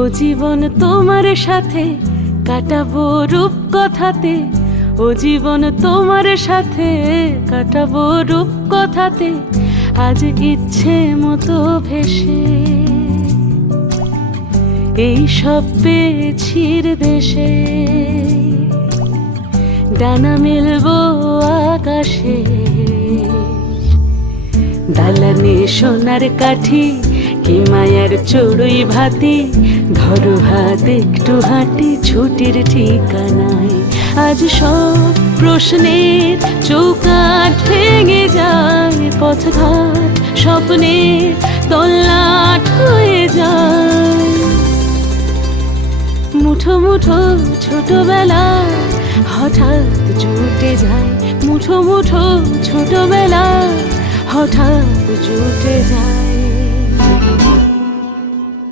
ও জীবন তোমার সাথে কাটাবো রূপ কথাতে, ও জীবন তোমার সাথে কাটাবো রূপ কথাতে, আজ ইচ্ছে মতো ভেসে এই সব পেয়েছির দেশে। ডানা মেলবো আকাশে, দালানে সোনার কাঠি কি মায়ার চড়ুই ভাতি, ধরো হাত একটু হাঁটি ছুটির ঠিকানায়। আজ সব প্রশ্নের চৌকাঠ ভেঙে যায়, পথঘাট স্বপ্নের তল্লাট হয়ে যায়। মুঠো মুঠো ছোটবেলা হঠাৎ জুটে যায়, মুঠো মুঠো ছোটবেলা হঠাৎ জুটে যায়।